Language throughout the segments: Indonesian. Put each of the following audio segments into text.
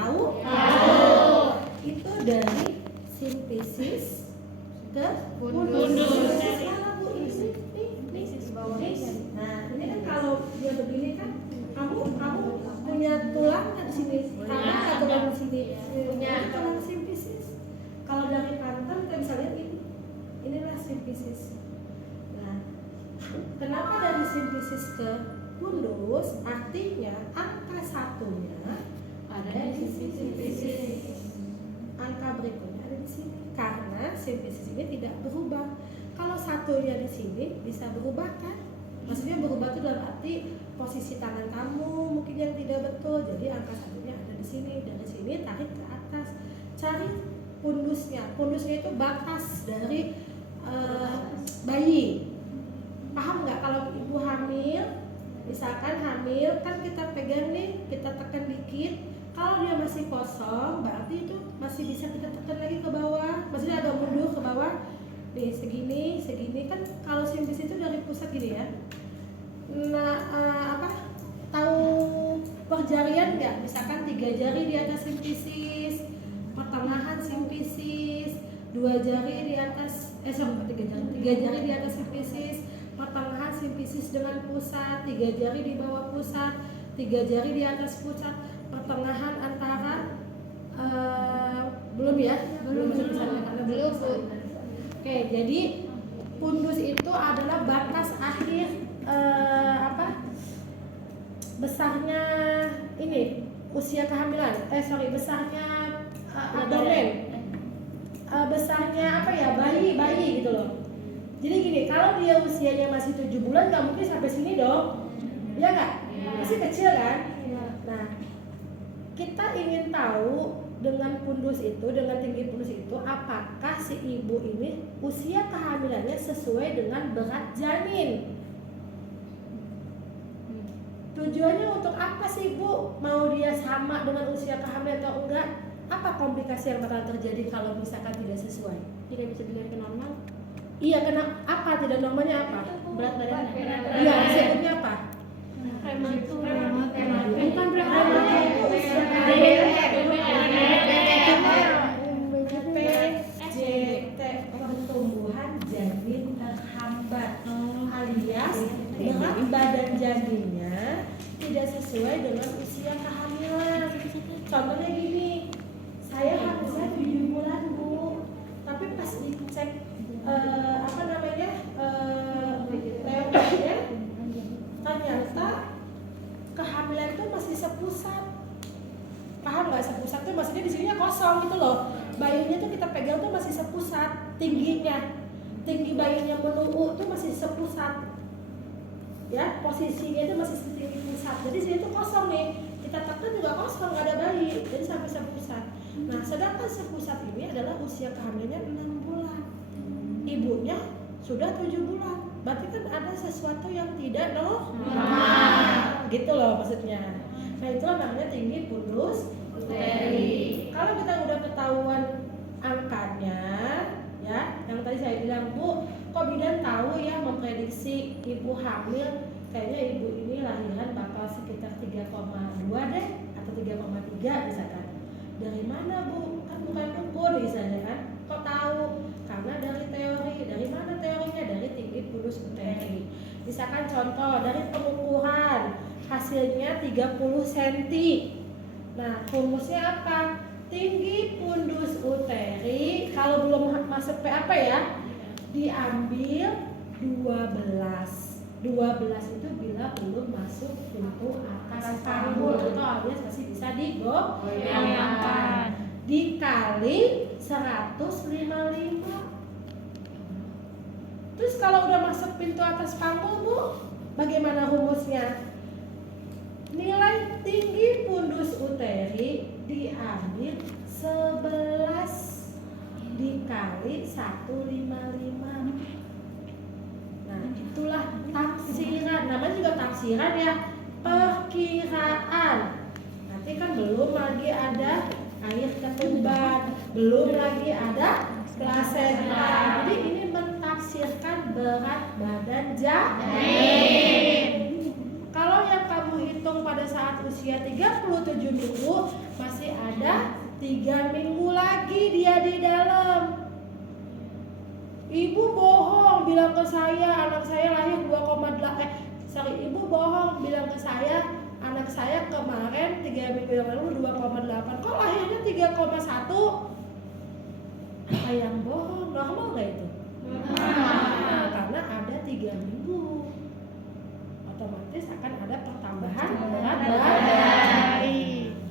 Tahu? Itu dari simfisis ke fundus. Nah, ini kan kalau dia begini kan, kamu punya tulang kan di sini, kamu nggak tulang di sini, punya tulang simfisis. Kalau dari pantat kita bisa lihat inilah simfisis. Nah, kenapa dari simfisis ke fundus? Artinya angka satunya ada di simfisis, angka berikutnya ada di sini. Karena simfisis ini tidak berubah. Kalau satunya di sini bisa berubah kan? Maksudnya berubah itu dalam arti posisi tangan kamu mungkin yang tidak betul. Jadi angka satunya ada di sini. Dari sini tarik ke atas. Cari fundusnya. Fundusnya itu batas dari bayi. Paham nggak? Kalau ibu hamil, misalkan hamil kan kita pegang nih, kita tekan dikit. Kalau dia masih kosong, berarti itu masih bisa kita tekan lagi ke bawah. Maksudnya agak mundur ke bawah. Nih segini kan kalau simfisis itu dari pusat gini ya. Nah, tahu perjarian nggak? Misalkan 3 jari di atas simfisis, pertengahan simfisis, 2 jari di atas 3 jari di atas simfisis, pertengahan simfisis dengan pusat, 3 jari di bawah pusat, 3 jari di atas pusat, pertengahan antara belum ya? Belum masuk ke sana karena belum. Oke, jadi fundus itu adalah batas akhir besarnya ini usia kehamilan. Besarnya abdomen. Besarnya bayi gitu loh. Jadi gini, kalau dia usianya masih 7 bulan nggak mungkin sampai sini dong. Iya nggak? Masih kecil kan? Nah, kita ingin tahu dengan fundus itu, dengan tinggi fundus itu, apakah si ibu ini usia kehamilannya sesuai dengan berat janin. Tujuannya untuk apa sih Bu? Mau dia sama dengan usia kehamilan atau enggak? Apa komplikasi yang bakal terjadi kalau misalkan tidak sesuai? Tidak bisa dilahirkan normal. Iya, kena apa? Tidak normalnya apa? Berat badan. Iya, disebutnya apa? Bukan PJT, pertumbuhan janin terhambat, alias berat badan janinnya tidak sesuai dengan usia kehamilan. Contohnya gini, saya hamilnya 7 bulan Bu, tapi pas dicek teorinya ternyata kehamilan itu masih sepusat. Paham nggak sepusat tuh? Maksudnya di sininya kosong gitu loh. Bayinya tuh kita pegang tuh masih sepusat tingginya. Tinggi bayinya menunggu tuh masih sepusat. Ya, posisinya itu masih setinggi pusat. Jadi sini tuh kosong nih. Kita tekan juga kosong, nggak ada bayi. Jadi sampai sepusat. Nah, sedangkan sepusat ini adalah usia kehamilannya 6 bulan. Ibunya sudah 7 bulan. Berarti kan ada sesuatu yang tidak normal. Gitu loh maksudnya. Nah, itulah namanya tinggi fundus uteri. Kalau kita udah ketahuan angkanya, ya, yang tadi saya bilang, Bu, kok bidan tahu ya memprediksi ibu hamil, kayaknya ibu ini lahiran bakal sekitar 3,2 deh atau 3,3 misalkan. Dari mana Bu? Kan bukan dukun misalnya kan. Kok tahu? Karena dari teori. Dari mana teorinya? Dari tinggi fundus uteri. Misalkan contoh dari pengukuran, hasilnya 30 cm. Nah, rumusnya apa? Tinggi fundus uteri kalau belum masuk PAP ya, diambil 12. 12 itu bila belum masuk pintu atas panggul atau alias masih bisa digoyangkan. Dikali 155. Terus kalau udah masuk pintu atas panggul Bu, bagaimana rumusnya? Nilai tinggi fundus uteri diambil 11 dikali 155. Nah, itulah taksiran. Namanya juga taksiran ya, perkiraan. Nanti kan belum lagi ada air ketuban, belum lagi ada plasenta. Jadi ini mentafsirkan berat badan janin. Kalau yang kamu hitung pada saat usia 37 minggu masih ada 3 minggu lagi dia di dalam. Ibu bohong bilang ke saya anak saya lahir 2,8. Ibu bohong bilang ke saya anak saya kemarin 3 minggu yang lalu 2,8. Kok lahirnya 3,1? Apa yang bohong? Normal nggak itu? Nah, karena ada 3 minggu, otomatis akan ada pertambahan berat badan.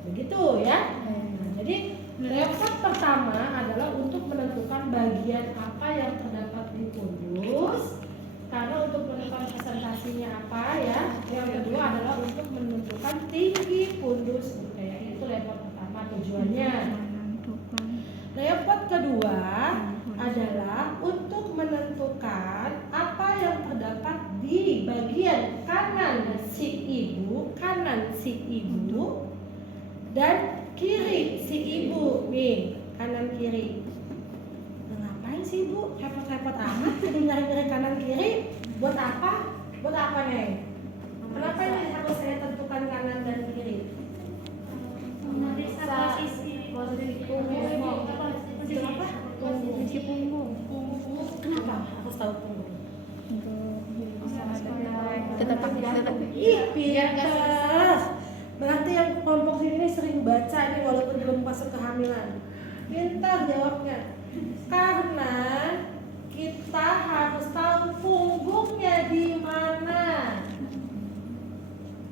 Begitu ya. Nah, jadi repot pertama adalah untuk menentukan bagian apa yang terdapat di fundus. Karena untuk menentukan presentasinya apa ya. Yang kedua adalah untuk menentukan tinggi fundus. Kayak itu repot pertama tujuannya. Repot kedua adalah untuk menentukan apa yang terdapat di bagian kanan si ibu dan kiri si ibu. Nih, kanan kiri. Nah, ngapain sih ibu? Repot-repot amat jadi nyari-nyari kanan kiri. Buat apa? Buat apa, Neng? Kenapa ini harus saya tentukan kanan dan kiri? Memeriksa posisi punggung. Posisi punggung. Kenapa harus tahu punggung? Tetap Ih, pintar. Berarti yang kelompok sini sering baca ini walaupun belum masuk kehamilan. Pintar jawabnya. Karena kita harus tahu punggungnya di mana.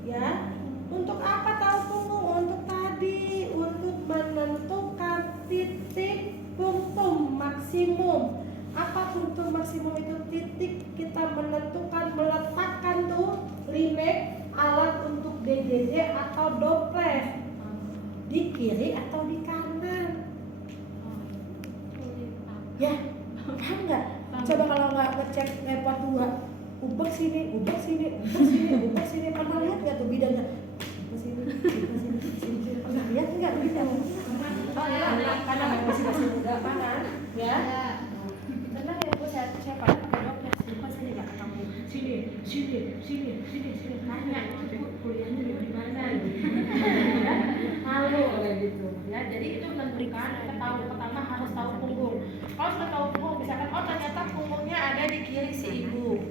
Ya. Untuk apa tahu punggung? Untuk tadi, untuk menentukan titik punktum maksimum. Apa punktum maksimum itu? Titik kita menentukan meletakkan tuh limek alat untuk DJJ atau Doppler di kiri atau di kanan. Ya, kan nggak? Coba kalau nggak ngecek repot 2, ubek sini, pernah lihat nggak tuh bidangnya? Sini. Pernah lihat nggak bidang? Karena masih muda kan, ya. Tenang ya bu, saya pada pakai Doppler. Bukan sini nggak ketemu. Sini. Tanya, ibu kuliahnya di mana? Malu kayak gitu. Ya, jadi itu menentukan. Kita tahu pertama harus tahu punggung. Kalau sudah tahu punggung, misalkan ternyata punggungnya ada di kiri si ibu.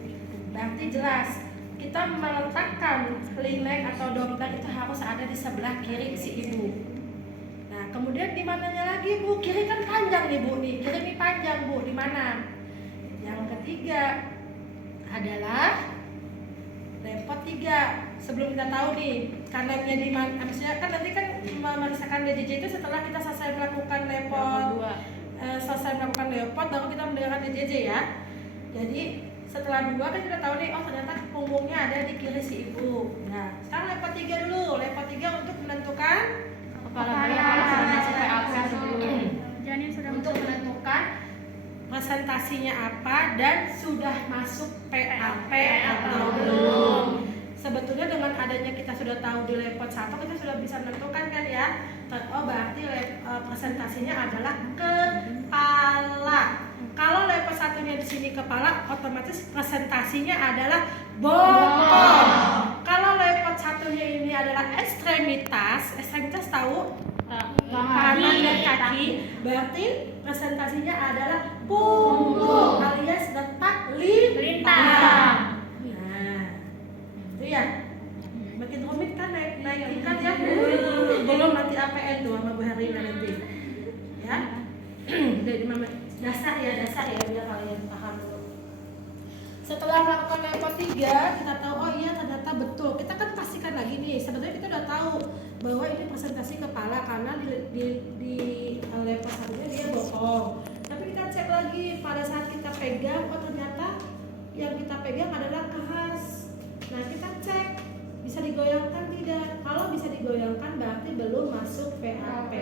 Berarti jelas kita meletakkan limek atau Doppler itu harus ada di sebelah kiri si ibu. Nah, kemudian di mananya lagi bu? Kiri kan panjang nih bu nih. Kiri ini panjang bu. Di mana? Yang ketiga adalah repot 3. Sebelum kita tahu nih kanannya di mana, maksudnya kan nanti kan memeriksakan DJJ itu setelah kita selesai melakukan repot, baru kita mendengarkan DJJ ya. Jadi setelah 2 kan kita tahu nih, oh ternyata punggungnya ada di kiri si ibu. Nah, sekarang repot 3 dulu. Repot 3 untuk menentukan Kepala bayi untuk menentukan presentasinya apa dan sudah masuk PAP atau belum. Sebetulnya dengan adanya kita sudah tahu di repot 1 kita sudah bisa menentukan kan ya. Oh berarti presentasinya adalah kepala. Kalau repot 1-nya di sini kepala, otomatis presentasinya adalah bokong. Kalau repot 1-nya ini adalah ekstremitas tahu? Kanan dan kaki, berarti presentasinya adalah punggung alias letak lintang. Nah, itu ya. Makin rumit kan naik tingkat ya. Belum nanti APN tuh sama Bu Herlina nanti. Ya. Dari dasar ya biar kalian paham dulu. Setelah melakukan repot 3, kita tahu oh iya ternyata betul. Kita kan pastikan lagi nih. Sebenarnya kita udah tahu bahwa ini presentasi kepala karena di repot 1-nya dia bokong. Tapi kita cek lagi pada saat kita pegang, oh ternyata yang kita pegang adalah keras. Nah kita cek bisa digoyangkan tidak. Kalau bisa digoyangkan berarti belum masuk PAP.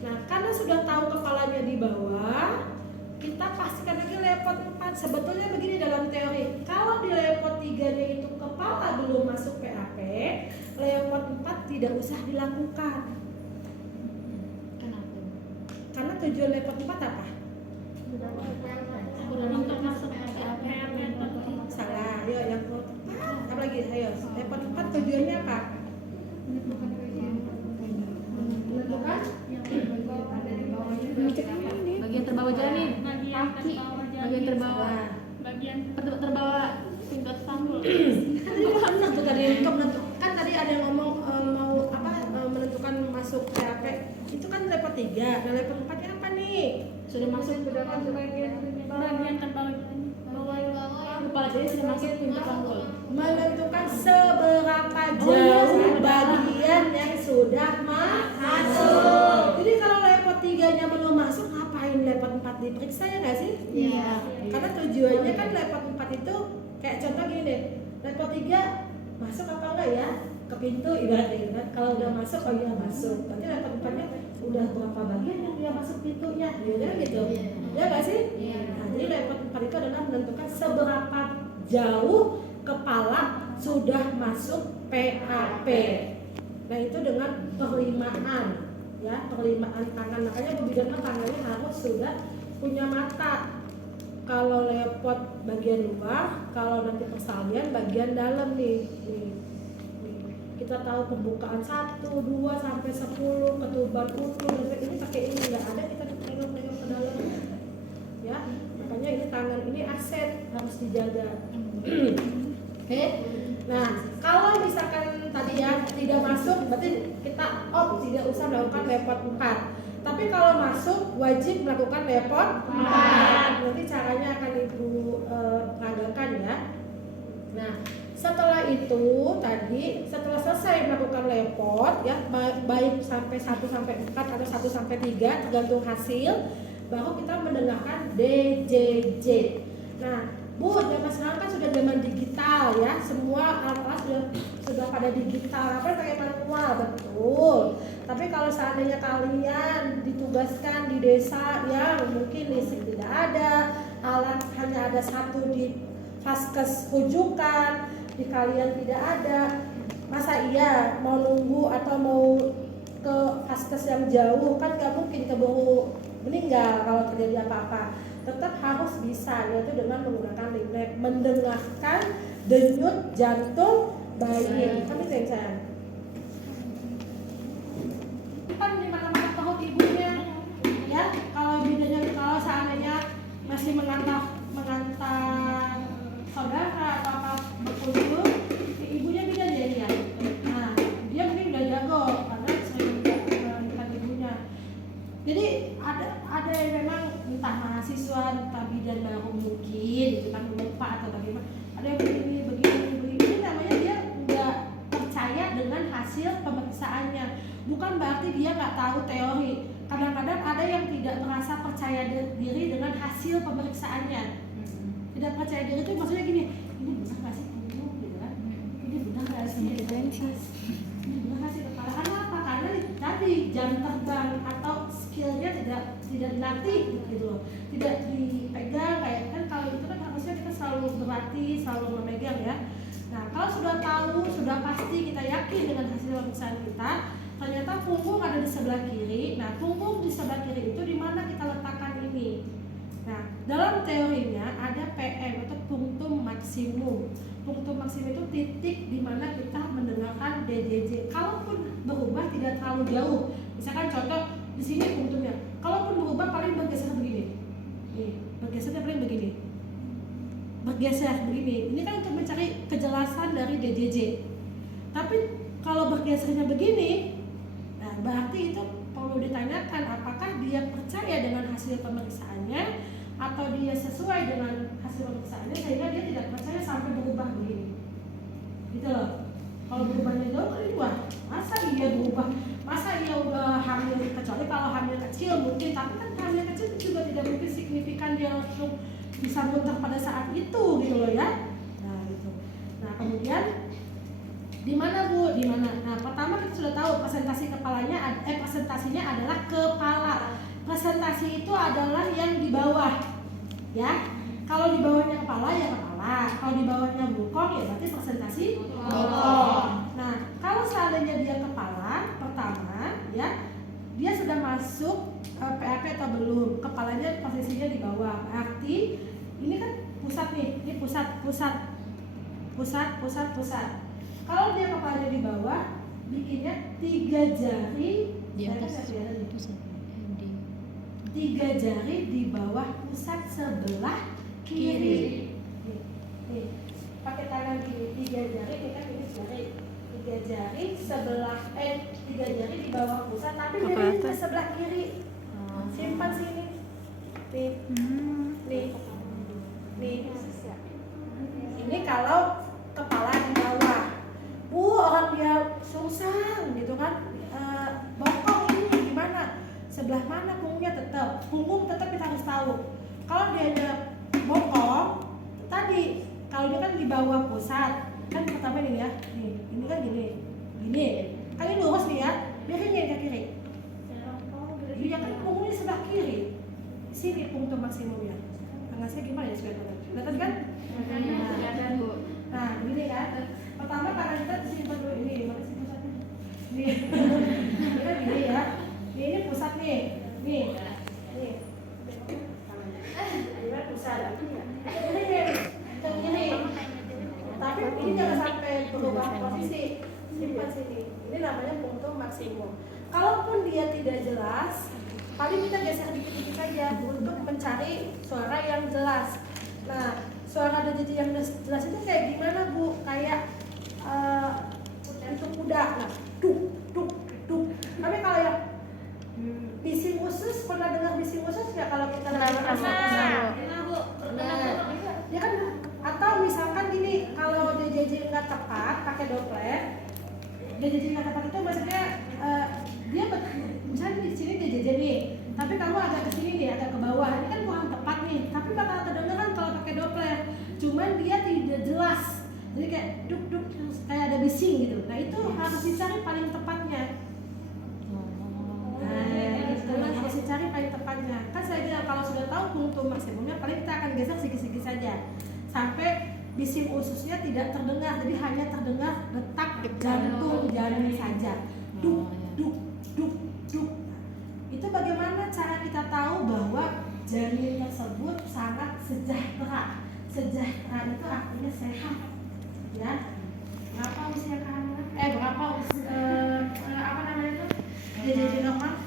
Nah karena sudah tahu kepalanya di bawah, kita pastikan lagi repot 4. Sebetulnya begini dalam teori, kalau di repot 3-nya itu kepala belum masuk PAP, repot 4 tidak usah dilakukan. Kenapa? Karena tujuan repot 4 apa? Untuk masuk PAP. Salah, ayo yang apa lagi? Ayo, repot 4 tujuannya apa? Menentukan bagian terbawah. Nah, Bagian terbawah tingkat panggul. kan tadi benar tuh tadi untuk menentukan, kan tadi ada yang ngomong mau apa menentukan masuk PAP itu kan level 3. Nah level 4 nya apa nih? Sudah masuk Sudah masuk bagian terbawah. Kepala jadi sudah masuk pintu panggul. menentukan seberapa jauh bagian yang sudah masuk. Jadi kalau level 3-nya belum masuk, ngapain level 4 diperiksa ya nggak sih? Iya. Karena tujuannya kan level 4 itu kayak contoh gini deh, level 3 masuk apa enggak ya ke pintu ibaratnya gitu kan. Kalau udah masuk, oh iya masuk. Berarti level 4-nya udah berapa bagian yang dia masuk pintunya, gitu. Ya nggak sih? Nah, jadi level 4 itu adalah menentukan seberapa jauh kepala sudah masuk PAP. Nah itu dengan perlimaan, ya perlimaan tangan. Makanya Bu Bidan tangannya harus sudah punya mata. Kalau lepot bagian luar, kalau nanti persalinan bagian dalam nih. Kita tahu pembukaan 1, 2 sampai 10, ketuban utuh. Ini pakai ini nggak ada, kita nengok ke dalam. Ya, makanya ini tangan ini aset harus dijaga. Oke. Nah, kalau misalkan tadi ya tidak masuk, berarti kita tidak usah melakukan lepot 4. Tapi kalau masuk wajib melakukan lepot 4. Nanti caranya akan Ibu peragakan ya. Nah, setelah itu tadi setelah selesai melakukan lepot ya baik sampai 1 sampai 4 atau 1 sampai 3 tergantung hasil, baru kita mendengarkan DJJ. Nah, Bu, zaman sekarang kan sudah zaman digital ya, semua alat-alat sudah pada digital, apa pakai manual, betul. Tapi kalau seandainya kalian ditugaskan di desa yang mungkin listrik tidak ada, alat hanya ada 1 di Vaskes rujukan, di kalian tidak ada, masa iya mau nunggu atau mau ke Vaskes yang jauh, kan nggak mungkin keburu meninggal kalau terjadi apa-apa. Tetap harus bisa, yaitu dengan menggunakan ringnet, mendengarkan denyut jantung bayi. Kami sayang. Kan di mana-mana perut ibunya, ya. Kalau bidanya, kalau seandainya masih mengantar saudara atau apa berkunjung, ibunya bidan ya. Nah, dia mungkin udah jago karena sering mendengarkan ibunya. Jadi ada yang memang entah mahasiswa, entah bidan baru mungkin itu kan lupa atau bagaimana, ada yang begini ini namanya dia nggak percaya dengan hasil pemeriksaannya. Bukan berarti dia nggak tahu teori. Kadang-kadang ada yang tidak merasa percaya diri dengan hasil pemeriksaannya. Tidak percaya diri itu maksudnya gini, ini benar nggak sih punggung gitu kan? Ini benar nggak sih? Ini benar nggak sih kepala? Karena apa? Karena tadi jam terbang atau skillnya tidak dilatih gitu loh, tidak dipegang kayak kan. Kalau itu kan harusnya kita selalu berlatih, selalu memegang ya. Nah kalau sudah tahu, sudah pasti kita yakin dengan hasil pemeriksaan kita, ternyata punggung ada di sebelah kiri. Nah punggung di sebelah kiri itu di mana kita letakkan ini. Nah dalam teorinya ada PM atau punktum maksimum. Punktum maksimum itu titik di mana kita mendengarkan DJJ. Kalaupun berubah tidak terlalu jauh. Misalkan contoh di sini punktumnya. Kalaupun berubah paling bergeser begini. Nih, bergesernya paling begini. Bergeser begini. Ini kan untuk mencari kejelasan dari DJJ. Tapi kalau bergesernya begini, nah berarti itu perlu ditanyakan apakah dia percaya dengan hasil pemeriksaannya atau dia sesuai dengan hasil pemeriksaannya sehingga dia tidak percaya sampai berubah begini. Gitu loh. Kalau berubahnya jauh kan wah, masa iya berubah? Masa iya udah hamil, kecuali kalau hamil kecil mungkin, tapi kan hamil kecil juga tidak mungkin signifikan dia langsung bisa muntah pada saat itu gitu loh ya. Nah gitu. Nah kemudian di mana Bu? Di mana? Nah pertama kita sudah tahu presentasinya adalah kepala. Presentasi itu adalah yang di bawah, ya. Kalau di bawahnya kepala ya kepala, kalau di bawahnya bokong ya berarti presentasi bokong. Nah kalau seandainya dia kepala pertama, ya dia sudah masuk PAP atau belum? Kepalanya posisinya di bawah, berarti ini kan pusat nih, ini pusat. Kalau dia kepalanya di bawah, bikinnya 3 jari Di atas. 3 jari di bawah pusat sebelah kiri. Nih, pakai tangan kiri, 3 jari, ini kan ini jari, 3 jari sebelah, 3 jari di bawah pusat, tapi miring ke sebelah kiri. Simpan sini. Nih, nih. Ini kalau kepala di bawah. Orang dia sungsang gitu kan, bokong ini gimana? Sebelah mana punggungnya tetap? Punggung tetap kita harus tahu. Kalau dia ada bokong, tadi kalau dia kan di bawah pusat, kan pertama nih ya, nih, ini kan gini, kan ini lurus nih ya, miringin ke kiri. Iya kan punggungnya sebelah kiri, sini punktum maksimumnya. Panasnya gimana ya supaya kelihatan kan? Nah, gini kan. Pertama karena kita simpan dulu ini, mana sih pusatnya? Nih, ini kan gini ya. Ini pusat nih, nih. Ini pusat. Ini ke kiri. Tapi ini jangan sampai berubah posisi. Simpan sini. Ini namanya punktum maksimum. Kalaupun dia tidak jelas, paling kita geser dikit-dikit saja untuk mencari suara yang jelas. Nah, suara DJJ yang jelas itu kayak gimana Bu? Kayak itu kuda, nah, duk. Tapi kalau yang bising usus, pernah dengar bising usus ya kalau kita lagi Pernah. Ya kan, atau misalkan gini, kalau DJJ nggak tepat pakai Doppler, DJJ nggak tepat itu maksudnya dia misalnya di sini DJJ nih, tapi kamu agak ke sini nih, agak ke bawah, ini kan kurang tepat nih, tapi bakal kedengeran kalau pakai Doppler, cuman dia tidak jelas, jadi kayak duk kayak ada bising gitu. Nah itu harus dicari paling tepatnya. Gitu, harus dicari paling tepatnya. Kan saya bilang kalau sudah tahu punktum maksimumnya, paling kita akan geser sedikit saja sampai bising ususnya tidak terdengar, jadi hanya terdengar detak jantung janin saja. Duk. Itu bagaimana cara kita tahu bahwa janin tersebut sangat sejahtera? Sejahtera itu artinya sehat, ya. Berapa usia kehamilan? Berapa apa namanya itu? DJJ normal?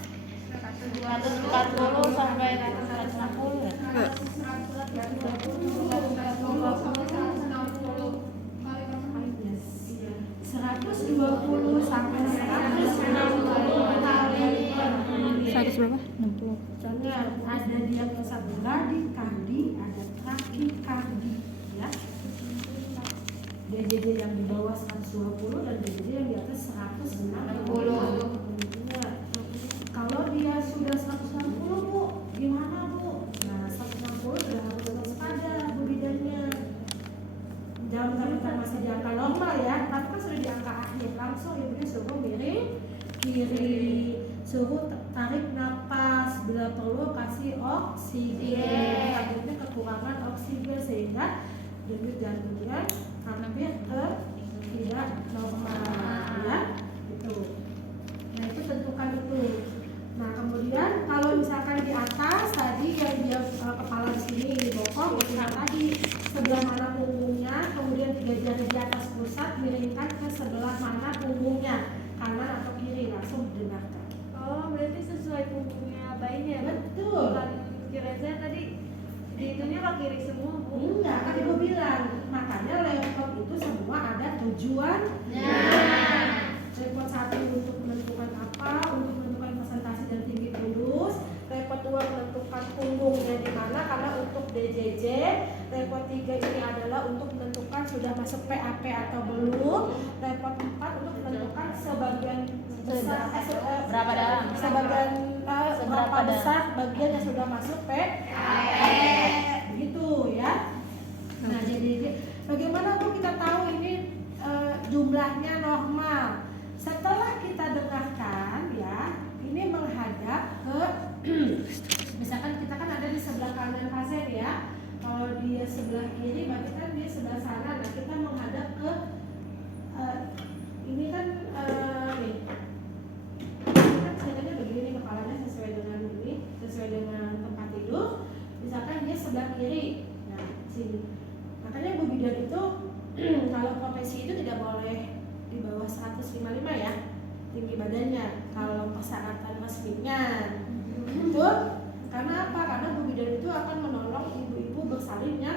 140 sampai 160. 120 sampai 160 kali. 100 berapa? 60. Jangan ada diagnosa bradikardi, ada takikardi, ya. DJJ yang di bawah 120 dan DJJ yang di atas 160. Ya. Kalau dia sudah 160 Bu, gimana Bu? Nah 160 sudah harus waspada Bu bidannya. Jangan sampai masih di angka normal ya, tapi kan sudah di angka akhir, langsung ibunya suruh miring kiri, suruh tarik napas, bila perlu kasih oksigen, takutnya kekurangan oksigen sehingga denyut jantungnya hampir ke tidak normal, ya itu. Nah itu tentukan itu. Nah kemudian kalau misalkan di atas tadi yang dia kepala di sini bokong, nah tadi sebelah mana punggungnya, kemudian 3 jari di atas pusat, miringkan ke sebelah mana punggungnya, kanan atau kiri, langsung dengarkan. Oh, berarti sesuai punggungnya bayinya. Betul. Bukan kira saya tadi dihitungnya ke kiri semua, Bu. Enggak, kan ibu bilang, makanya repot itu semua ada tujuannya. Repot 1 untuk menentukan apa, untuk menentukan presentasi dan tinggi lurus. Repot 2 menentukan punggungnya di mana, karena untuk DJJ. Repot 3 ini adalah untuk menentukan sudah masuk PAP atau belum. Repot 4 untuk menentukan sebagian besar berapa dalam? sebagian berapa besar bagian yang sudah masuk PAP. Gitu ya. Nah, jadi bagaimana Bu kita tahu ini jumlahnya normal? Setelah kita dengarkan ya, ini menghadap ke misalkan kita kan ada di sebelah kanan pasien ya. Kalau dia sebelah kiri, berarti kan dia sebelah sana. Nah, kita menghadap ke ini kan nih. Ini kan sebenarnya begini nih kepalanya sesuai dengan ini, sesuai dengan tempat tidur. Misalkan dia sebelah kiri. Nah, sini. Makanya Bu bidan itu kalau profesi itu tidak boleh di bawah 155 ya tinggi badannya kalau persyaratan resminya. Betul? Karena apa? Karena Bu bidan itu akan menolong ibu-ibu bersalinnya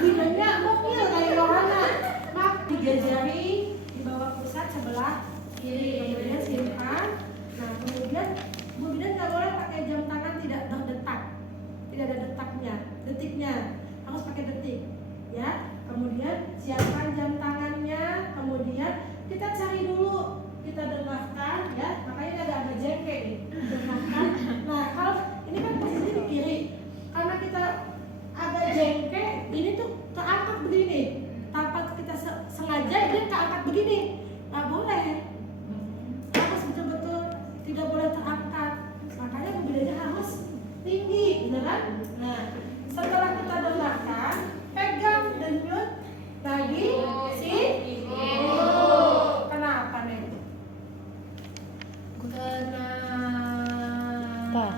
bidangnya mobil kayak Rohana. Maaf, 3 jari di bawah pusat sebelah kiri, kemudian simpan. Nah, kemudian Bu Bidan nggak boleh pakai jam tangan tidak berdetak, tidak ada detiknya, harus pakai detik, ya. Kemudian siapkan jam tangannya, kemudian kita cari dulu, kita dengarkan, ya. Makanya ini ada jengke nih, dengarkan. Nah, kalau ini kan posisi di kiri, karena kita agak jengke, ini tuh keangkat begini, tanpa kita sengaja dia keangkat begini, nggak boleh. Harus betul-betul tidak boleh terangkat, makanya mobilnya harus tinggi, gitu kan? Nah, setelah kita dengarkan, pegang denyut nadi si ibu. Kenapa nih? Kenapa?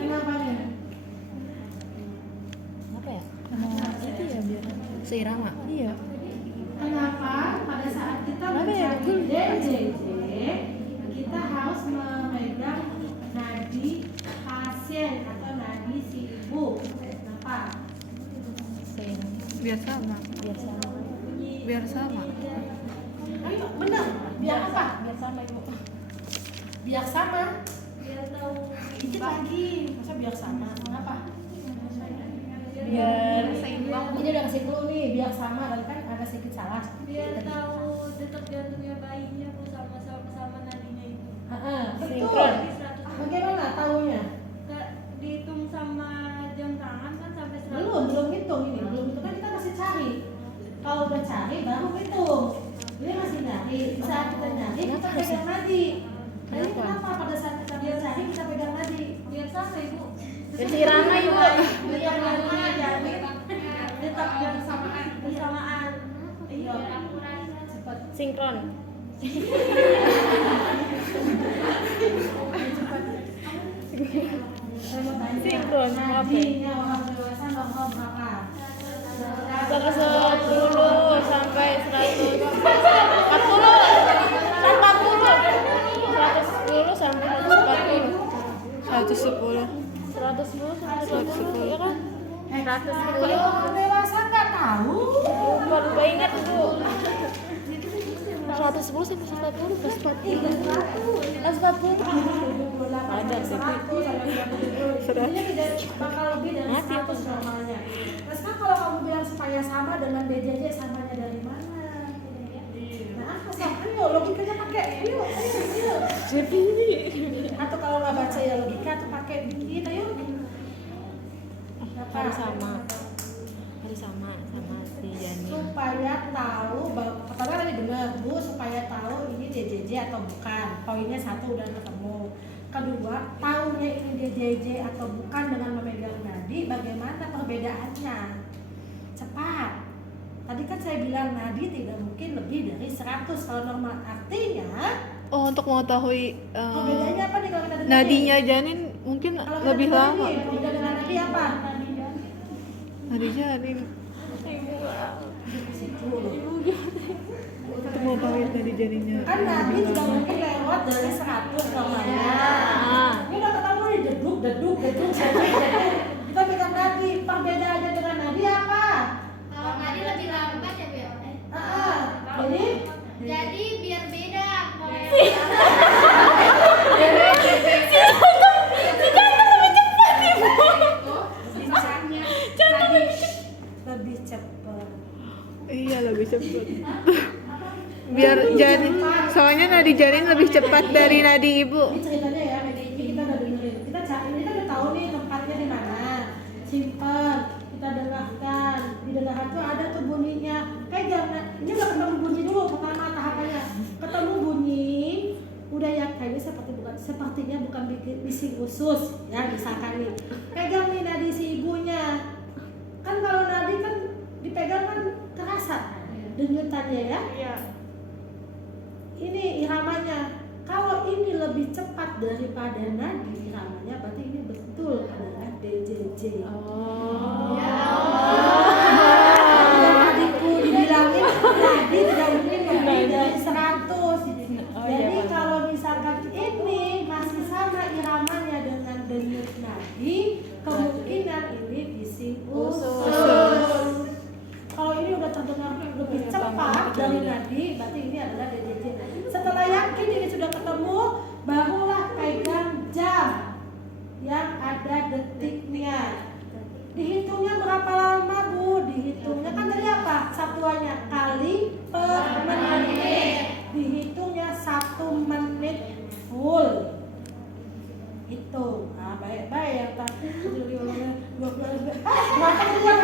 Kenapa nih? Apa ya? Itu ya biar seirama. Iya. Kenapa pada saat kita Kenapa ya? mencari DJJ kita harus memegang nadi pasien atau nadi si ibu? Kenapa? Seirama. Biar sama. Biar sama. Biar sama. Ayo, benar. Biar apa? Biar sama ibu. Biar sama. Biar tahu Dikit lagi. Masa biar sama? Kenapa? Biar Ini udah kasih clue nih, biar sama, dan kan ada sedikit salah. biar tahu detak jantungnya bayinya Bu sama nadinya itu. Betul. Sinkron. Bagaimana tahunya? Dihitung sama jam tangan kan sampai 100. Belum hitung ini, belum hitung kan kita masih cari. Kalau udah cari baru hitung. Ini masih nyari. Saat kita nyari kita pegang nadi. Nah, ini kenapa pada saat kita cari kita pegang nadi? Biar sama Ibu. Biar seirama ibu. Biar lama jadi tetap bersamaan. Iya. Cepat. Sinkron. Saya mau tanya. Sinkron, apa? Nadinya orang dewasa normal berapa? 110 sampai 140. 110 sampai 140. 110. 110 sampai 140 ya kan? 110. Orang dewasa nggak tahu. Lupa ingat bu. 110 sampai 140 plus 40. Plus 40. Ada sih. Ini tidak bakal lebih dari Mati aku. 100 normalnya. Terus kan kalau kamu bilang supaya sama dengan DJJ, samanya dari mana? Nah, apa sih? Ayo logikanya pakai. Ayo. Atau kalau nggak baca ya logika tuh pakai bikin. Ayo. Apa? Harus sama. Harus sama si Jani. Supaya tahu bahwa pertama tadi benar Bu, supaya tahu ini DJJ atau bukan. Poinnya 1 udah ketemu. Kedua, tahunya ini DJJ atau bukan dengan memegang nadi, bagaimana perbedaannya? Cepat. Tadi kan saya bilang nadi tidak mungkin lebih dari 100 kalau normal. Artinya Oh, untuk mengetahui perbedaannya apa nih kalau kita dengerin? nadinya janin mungkin Kalau kita lebih dengerin lama. nih, perbedaan dengan nadi apa? Nadi janin. Situ. Untuk mengetahui nadi janinnya. Kan nadi tidak mungkin lewat dari 100 normalnya. Ini udah ketemu nih deduk. Kita pegang nadi. Perbedaannya dengan nadi apa? Kalau tadi lebih lambat ya, Bel? Jadi biar beda. lebih cepat. Iya, lebih cepat. Biar janin, soalnya nadi janin lebih cepat dari nadi ibu. Ini ceritanya ya, ini kita udah dengerin. Kita cari, ini kan udah tahu nih tempatnya di mana. Simpan, kita dengarkan. Di dengarkan tuh ada tuh bunyinya. Pegang. Nah, ini udah ketemu bunyi dulu pertama tahapannya. Ketemu bunyi, udah ya kayaknya sepertinya bukan bising usus ya, misalkan nih. Pegang nih nadi si ibunya. Kan kalau nadi kan dipegang kan kerasa denyutannya ya. Iya. Ini iramanya. Kalau ini lebih cepat daripada nadi iramanya, berarti ini betul adalah DJJ. Adikku dibilangin nadi tidak mungkin lebih dari 100. Jadi kalau misalkan ini masih sama iramanya dengan denyut nadi, kemungkinan Adrian